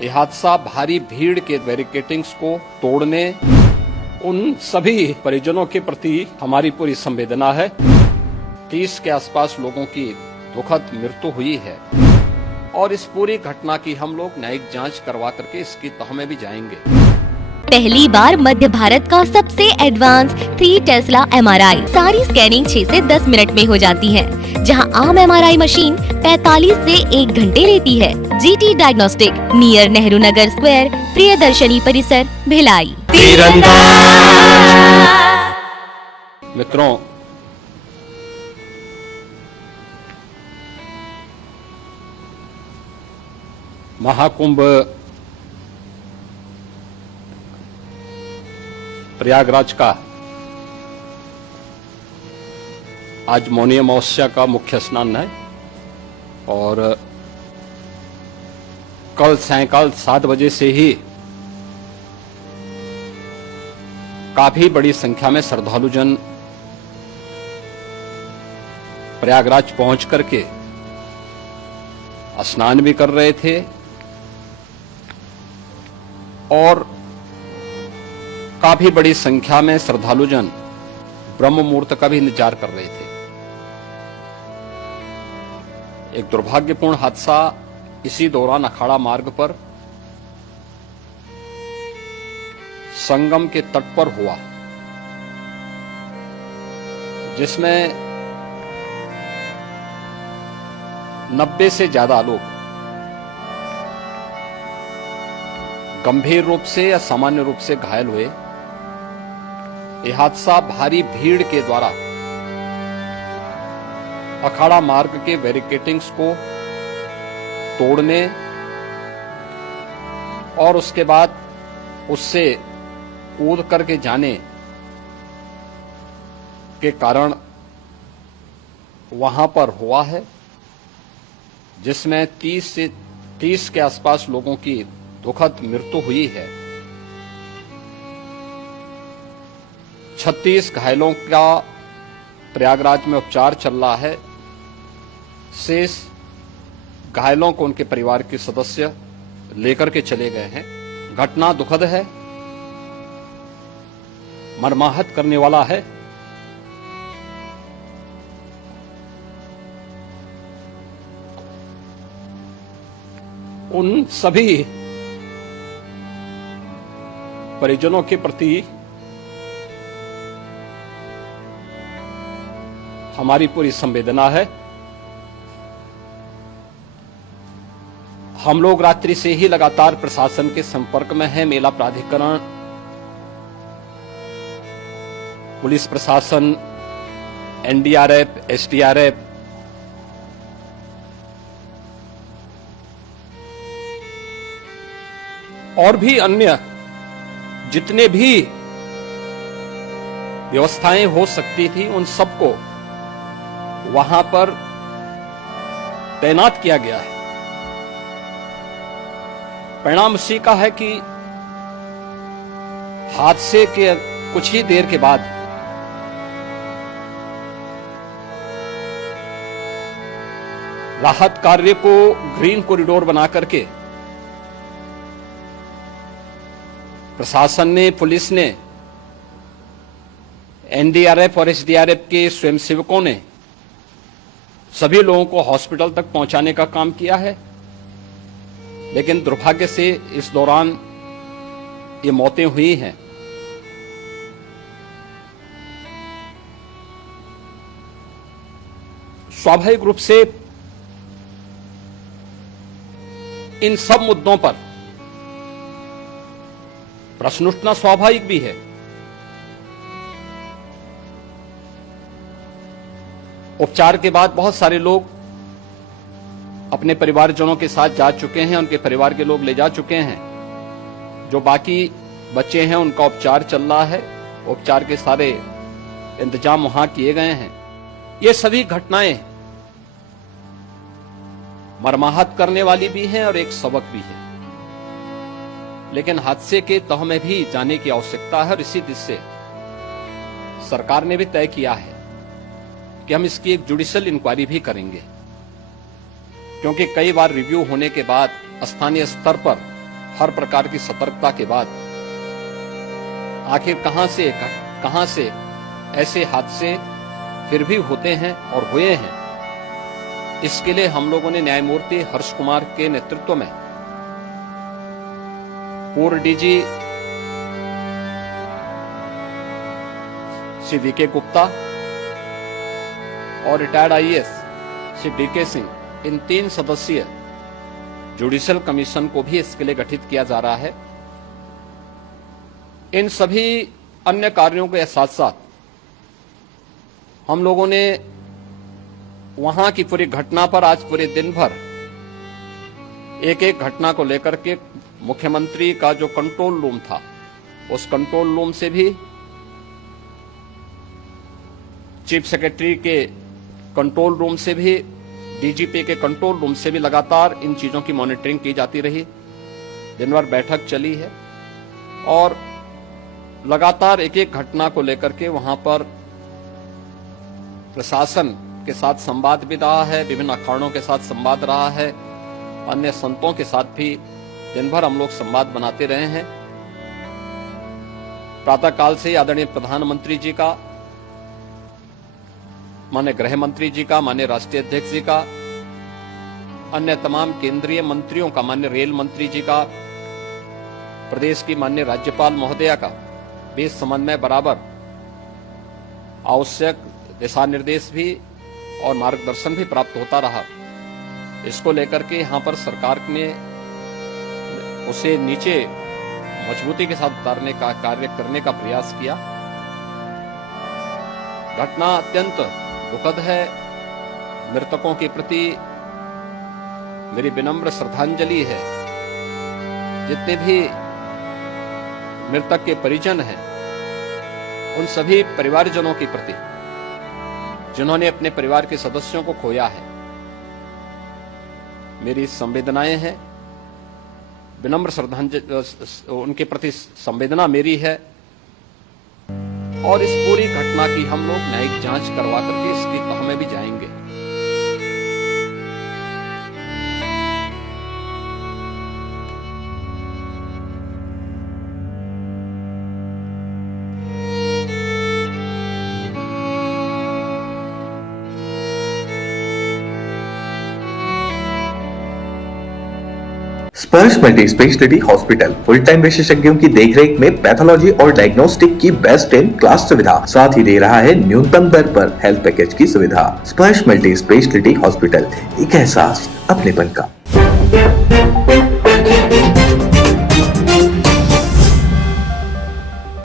ये हादसा भारी भीड़ के बैरिकेटिंग्स को तोड़ने, उन सभी परिजनों के प्रति हमारी पूरी संवेदना है। 30 के आसपास लोगों की दुखद मृत्यु हुई है और इस पूरी घटना की हम लोग न्यायिक जांच करवा करके इसकी तह में भी जाएंगे। पहली बार मध्य भारत का सबसे एडवांस 3 टेस्ला MRI। सारी स्कैनिंग 6 से 10 मिनट में हो जाती है, जहां आम MRI मशीन 45 से 1 घंटे लेती है। GT diagnostic, near Nehru Nagar square, Priyadarshini परिसर, भिलाई। मित्रों, महाकुंभ प्रयागराज का आज मौनी अमावस्या का मुख्य स्नान है और कल सायंकाल 7 बजे से ही काफी बड़ी संख्या में श्रद्धालुजन प्रयागराज पहुंच करके स्नान भी कर रहे थे और काफी बड़ी संख्या में श्रद्धालुजन ब्रह्म मुहूर्त का भी इंतजार कर रहे थे। एक दुर्भाग्यपूर्ण हादसा इसी दौरान अखाड़ा मार्ग पर संगम के तट पर हुआ, जिसमें 90 से ज्यादा लोग गंभीर रूप से या सामान्य रूप से घायल हुए। यह हादसा भारी भीड़ के द्वारा अखाड़ा मार्ग के बैरिकेटिंग्स को तोड़ने और उसके बाद उससे कूद करके जाने के कारण वहां पर हुआ है, जिसमें 30 के आसपास लोगों की दुखद मृत्यु हुई है। 36 घायलों का प्रयागराज में उपचार चल रहा है। शेष घायलों को उनके परिवार के सदस्य लेकर के चले गए हैं। घटना दुखद है, मर्माहत करने वाला है। उन सभी परिजनों के प्रति हमारी पूरी संवेदना है। हम लोग रात्रि से ही लगातार प्रशासन के संपर्क में हैं। मेला प्राधिकरण, पुलिस प्रशासन, NDRF, SDRF, और भी अन्य जितने भी व्यवस्थाएं हो सकती थी उन सबको वहां पर तैनात किया गया है। परिणाम इसी का है कि हादसे के कुछ ही देर के बाद राहत कार्य को ग्रीन कॉरिडोर बना करके प्रशासन ने, पुलिस ने, NDRF और SDRF के स्वयंसेवकों ने सभी लोगों को हॉस्पिटल तक पहुंचाने का काम किया है। लेकिन दुर्भाग्य से इस दौरान ये मौतें हुई हैं। स्वाभाविक रूप से इन सब मुद्दों पर प्रश्न उठना स्वाभाविक भी है। उपचार के बाद बहुत सारे लोग अपने परिवारजनों के साथ जा चुके हैं, उनके परिवार के लोग ले जा चुके हैं। जो बाकी बच्चे हैं उनका उपचार चल रहा है। उपचार के सारे इंतजाम वहां किए गए हैं। ये सभी घटनाएं मर्माहत करने वाली भी हैं और एक सबक भी है। लेकिन हादसे के तह में भी जाने की आवश्यकता है और इसी दिशा से सरकार ने भी तय किया है कि हम इसकी एक जुडिशियल इंक्वायरी भी करेंगे, क्योंकि कई बार रिव्यू होने के बाद स्थानीय स्तर पर हर प्रकार की सतर्कता के बाद आखिर कहां से ऐसे हादसे फिर भी होते हैं और हुए हैं, इसके लिए हम लोगों ने न्यायमूर्ति हर्ष कुमार के नेतृत्व में पूर्व डीजी श्री वीके गुप्ता और retired IAS Shri DK Singh, इन 3 सदस्यीय जुडिशियल कमीशन को भी इसके लिए गठित किया जा रहा है। इन सभी अन्य कार्यों के साथ साथ हम लोगों ने वहां की पूरी घटना पर आज पूरे दिन भर एक एक घटना को लेकर के मुख्यमंत्री का जो कंट्रोल रूम था, उस कंट्रोल रूम से भी, चीफ सेक्रेटरी के कंट्रोल रूम से भी, डीजीपी के कंट्रोल रूम से भी लगातार इन चीजों की मॉनिटरिंग की जाती रही। दिन भर बैठक चली है और लगातार एक एक घटना को लेकर के वहां पर प्रशासन के साथ संवाद भी रहा है, विभिन्न अखाड़ों के साथ संवाद रहा है, अन्य संतों के साथ भी दिन भर हम लोग संवाद बनाते रहे हैं। प्रातः काल से आदरणीय प्रधानमंत्री जी का, माननीय गृह मंत्री जी का, माननीय राष्ट्रीय अध्यक्ष जी का, अन्य तमाम केंद्रीय मंत्रियों का, माननीय रेल मंत्री जी का, प्रदेश की माननीय राज्यपाल महोदया का भी समन्वय बराबर आवश्यक दिशा निर्देश भी और मार्गदर्शन भी प्राप्त होता रहा। इसको लेकर के यहाँ पर सरकार ने उसे नीचे मजबूती के साथ उतारने का कार्य करने का प्रयास किया। घटना अत्यंत दुखद है। मृतकों के प्रति मेरी विनम्र श्रद्धांजलि है। जितने भी मृतक के परिजन हैं, उन सभी परिवारजनों के प्रति जिन्होंने अपने परिवार के सदस्यों को खोया है, मेरी संवेदनाएं हैं। विनम्र श्रद्धांजलि, उनके प्रति संवेदना मेरी है और इस पूरी घटना की हम लोग न्यायिक जांच करवा करके इसकी तह में भी जाएंगे। स्पर्श multi speciality hospital full time विशेषज्ञों की देखरेख में पैथोलॉजी और डायग्नोस्टिक की बेस्ट इन क्लास सुविधा, साथ ही दे रहा है न्यूनतम दर पर हेल्थ पैकेज की सुविधा। स्पर्श मल्टी स्पेशलिटी हॉस्पिटल, एक एहसास अपनेपन का।